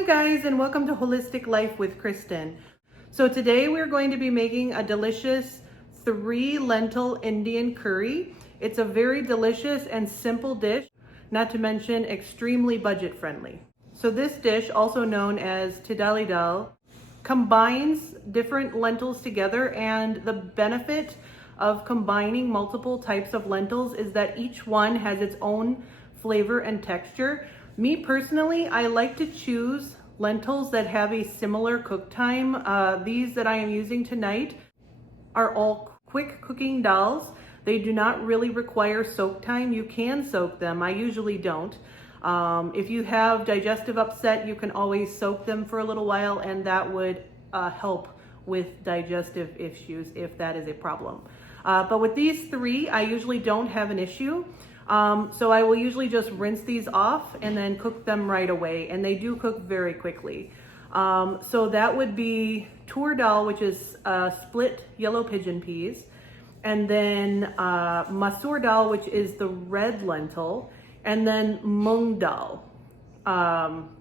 Hi guys, and welcome to Holistic Life with Kristen. So today we're going to be making a delicious 3 lentil Indian curry. It's a very delicious and simple dish, not to mention extremely budget friendly. So this dish, also known as Tidali Dal, combines different lentils together, and the benefit of combining multiple types of lentils is that each one has its own flavor and texture. Me personally, I like to choose lentils that have a similar cook time. These that I am using tonight are all quick cooking dals. They do not really require soak time. You can soak them. I usually don't. If you have digestive upset, you can always soak them for a little while, and that would help with digestive issues if that is a problem. But with these 3, I usually don't have an issue. So I will usually just rinse these off and then cook them right away, and they do cook very quickly. So that would be Toor dal, which is split yellow pigeon peas, and then Masoor dal, which is the red lentil, and then Moong dal,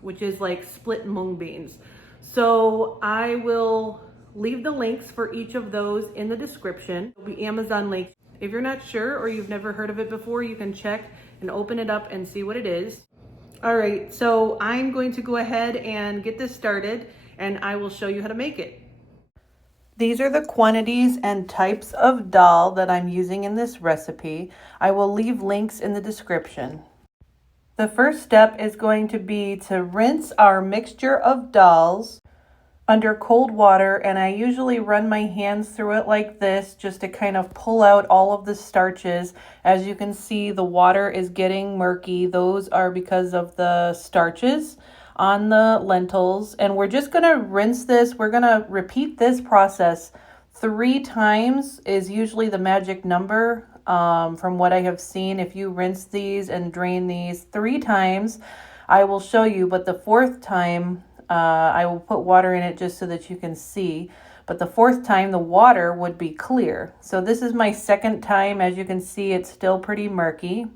which is like split mung beans. So I will leave the links for each of those in the description. It'll be Amazon links. If you're not sure or you've never heard of it before, you can check and open it up and see what it is. All right, so I'm going to go ahead and get this started, and I will show you how to make it. These are the quantities and types of dal that I'm using in this recipe. I will leave links in the description. The first step is going to be to rinse our mixture of dals under cold water, and I usually run my hands through it like this just to kind of pull out all of the starches. As you can see, the water is getting murky. Those are because of the starches on the lentils, and we're just going to rinse this. We're going to repeat this process 3 times is usually the magic number. From what I have seen, if you rinse these and drain these 3 times, I will show you, but the 4th time I will put water in it just so that you can see. But the 4th time, the water would be clear. So this is my 2nd time. As you can see, it's still pretty murky.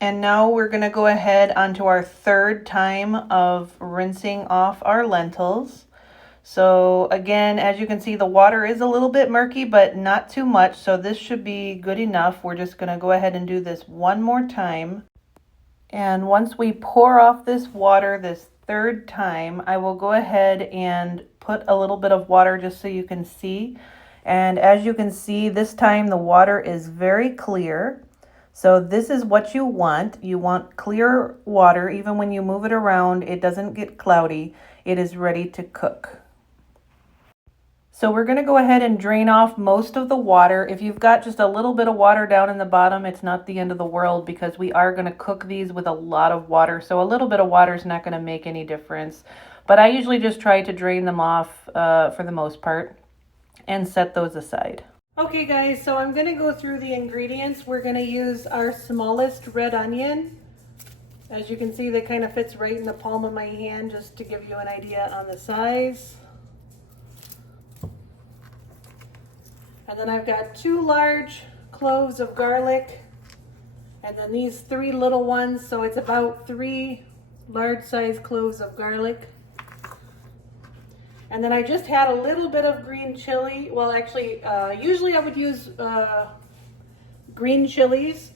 And now we're going to go ahead onto our 3rd time of rinsing off our lentils. So again, as you can see, the water is a little bit murky, but not too much. So this should be good enough. We're just going to go ahead and do this one more time. And once we pour off this water this 3rd time, I will go ahead and put a little bit of water just so you can see. And as you can see, this time the water is very clear. So this is what you want. You want clear water. Even when you move it around, it doesn't get cloudy. It is ready to cook. So we're going to go ahead and drain off most of the water. If you've got just a little bit of water down in the bottom, it's not the end of the world, because we are going to cook these with a lot of water. So a little bit of water is not going to make any difference. But I usually just try to drain them off for the most part and set those aside. Okay guys, so I'm going to go through the ingredients. We're going to use our smallest red onion. As you can see, that kind of fits right in the palm of my hand, just to give you an idea on the size. And then I've got 2 large cloves of garlic, and then these 3 little ones, so it's about 3 large size cloves of garlic. And then I just had a little bit of green chili. Well, actually, usually I would use green chilies,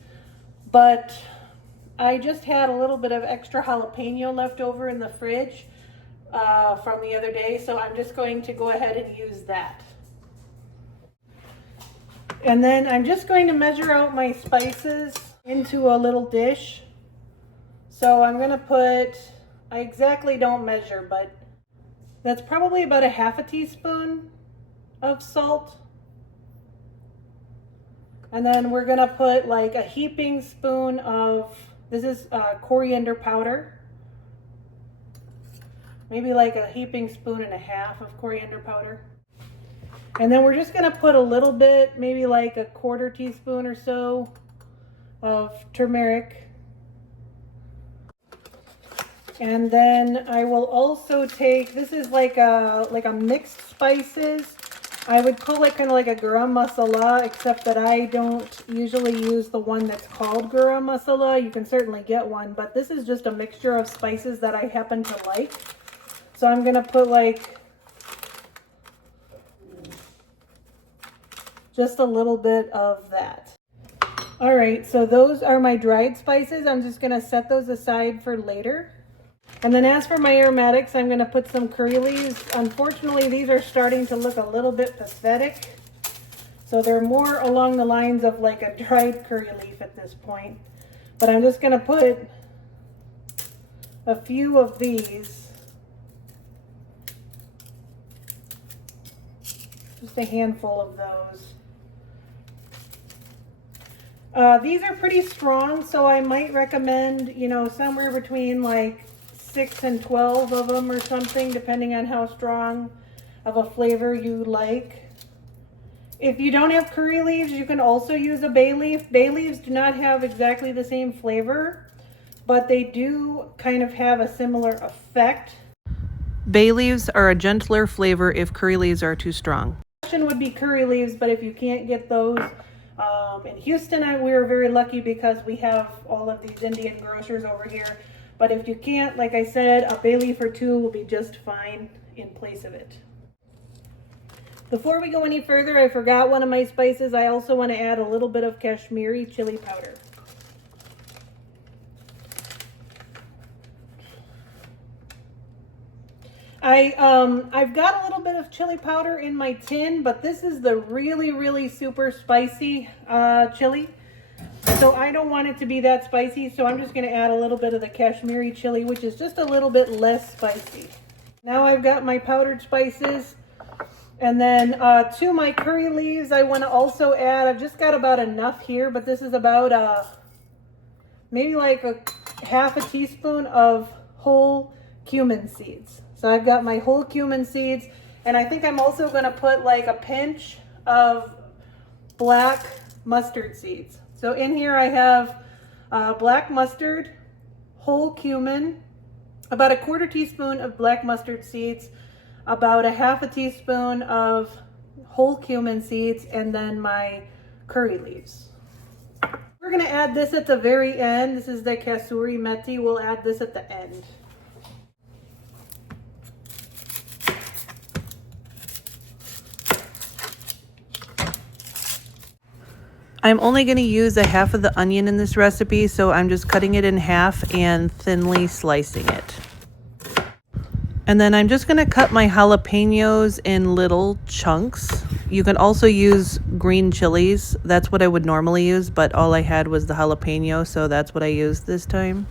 but I just had a little bit of extra jalapeno left over in the fridge from the other day, so I'm just going to go ahead and use that. And then I'm just going to measure out my spices into a little dish. So I'm going to put, I exactly don't measure, but that's probably about a 1/2 teaspoon of salt. And then we're going to put like a heaping spoon of, this is coriander powder. Maybe like a heaping spoon and a half of coriander powder. And then we're just going to put a little bit, maybe like a 1/4 teaspoon or so of turmeric. And then I will also take, this is like a mixed spices. I would call it kind of like a garam masala, except that I don't usually use the one that's called garam masala. You can certainly get one, but this is just a mixture of spices that I happen to like. So I'm gonna put like just a little bit of that. All right, so those are my dried spices. I'm just gonna set those aside for later. And then as for my aromatics, I'm gonna put some curry leaves. Unfortunately, these are starting to look a little bit pathetic. So they're more along the lines of like a dried curry leaf at this point. But I'm just gonna put a few of these. Just a handful of those. These are pretty strong, so I might recommend, you know, somewhere between like 6 and 12 of them or something, depending on how strong of a flavor you like. If you don't have curry leaves, you can also use a bay leaf. Bay leaves do not have exactly the same flavor, but they do kind of have a similar effect. Bay leaves are a gentler flavor if curry leaves are too strong. Option would be curry leaves, but if you can't get those, in Houston, we are very lucky because we have all of these Indian grocers over here. But if you can't, like I said, a bay leaf or two will be just fine in place of it. Before we go any further, I forgot one of my spices. I also want to add a little bit of Kashmiri chili powder. I've got a little bit of chili powder in my tin, but this is the really super spicy chili. So I don't want it to be that spicy, so I'm just going to add a little bit of the Kashmiri chili, which is just a little bit less spicy. Now I've got my powdered spices. And then to my curry leaves, I want to also add, I've just got about enough here, but this is about maybe like a half a teaspoon of whole cumin seeds. So I've got my whole cumin seeds, and I think I'm also going to put like a pinch of black mustard seeds. So in here I have black mustard, whole cumin, about a quarter teaspoon of black mustard seeds, about a half a teaspoon of whole cumin seeds, and then my curry leaves. We're going to add this at the very end. This is the kasuri methi. We'll add this at the end. I'm only going to use a half of the onion in this recipe, so I'm just cutting it in half and thinly slicing it. And then I'm just going to cut my jalapenos in little chunks. You can also use green chilies. That's what I would normally use, but all I had was the jalapeno, so that's what I used this time.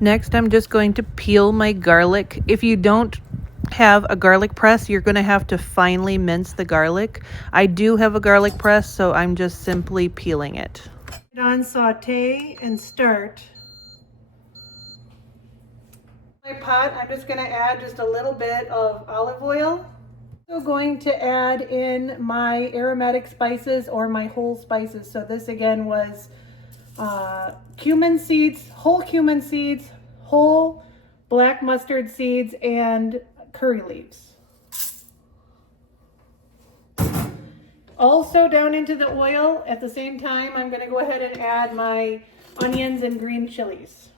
Next, I'm just going to peel my garlic. If you don't have a garlic press, you're going to have to finely mince the garlic. I do have a garlic press, so I'm just simply peeling it. On saute and start. My pot, I'm just going to add just a little bit of olive oil. I'm going to add in my aromatic spices or my whole spices. So this again was cumin seeds, whole black mustard seeds, and curry leaves. Also down into the oil at the same time, I'm going to go ahead and add my onions and green chilies.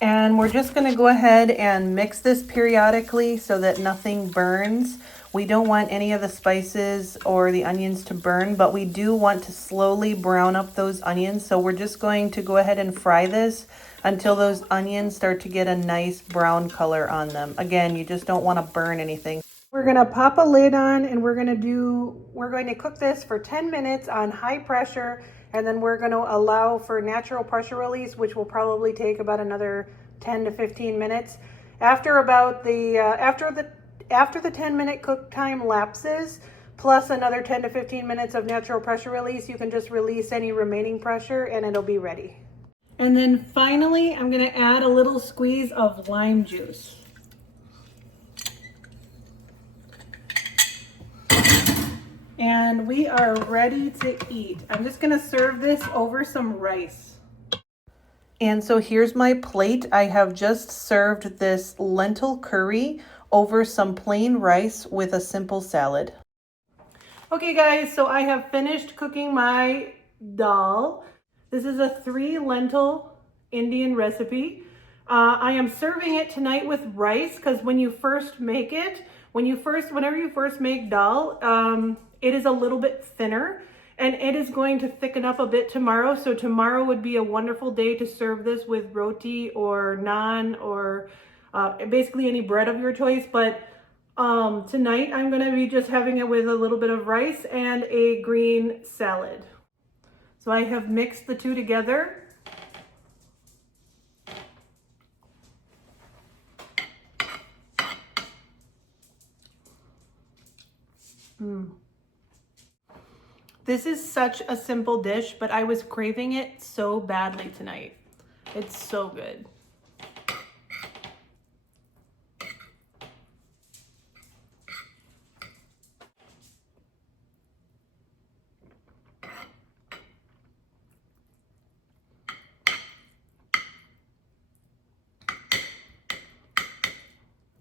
And we're just going to go ahead and mix this periodically so that nothing burns. We don't want any of the spices or the onions to burn, but we do want to slowly brown up those onions. So we're just going to go ahead and fry this until those onions start to get a nice brown color on them. Again, you just don't want to burn anything. We're going to pop a lid on, and we're going to cook this for 10 minutes on high pressure, and then we're going to allow for natural pressure release, which will probably take about another 10 to 15 minutes. After the 10-minute cook time lapses, plus another 10 to 15 minutes of natural pressure release, you can just release any remaining pressure and it'll be ready. And then finally, I'm going to add a little squeeze of lime juice. And we are ready to eat. I'm just going to serve this over some rice. And so here's my plate. I have just served this lentil curry over some plain rice with a simple salad. Okay guys, so I have finished cooking my dal. This is a 3 lentil Indian recipe. I am serving it tonight with rice because when you first make it, whenever you first make dal, it is a little bit thinner and it is going to thicken up a bit tomorrow. So tomorrow would be a wonderful day to serve this with roti or naan or basically any bread of your choice. But tonight I'm going to be just having it with a little bit of rice and a green salad. So I have mixed the two together. This is such a simple dish, but I was craving it so badly tonight. It's so good.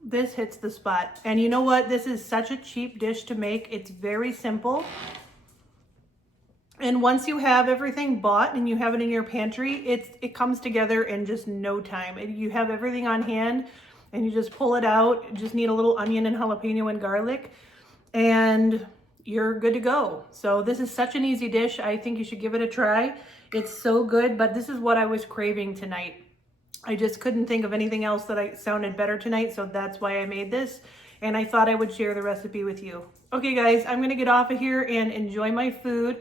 This hits the spot. And you know what? This is such a cheap dish to make. It's very simple. And once you have everything bought and you have it in your pantry, it comes together in just no time. You have everything on hand and you just pull it out. You just need a little onion and jalapeno and garlic and you're good to go. So this is such an easy dish. I think you should give it a try. It's so good, but this is what I was craving tonight. I just couldn't think of anything else that sounded better tonight, so that's why I made this. And I thought I would share the recipe with you. Okay guys, I'm gonna get off of here and enjoy my food.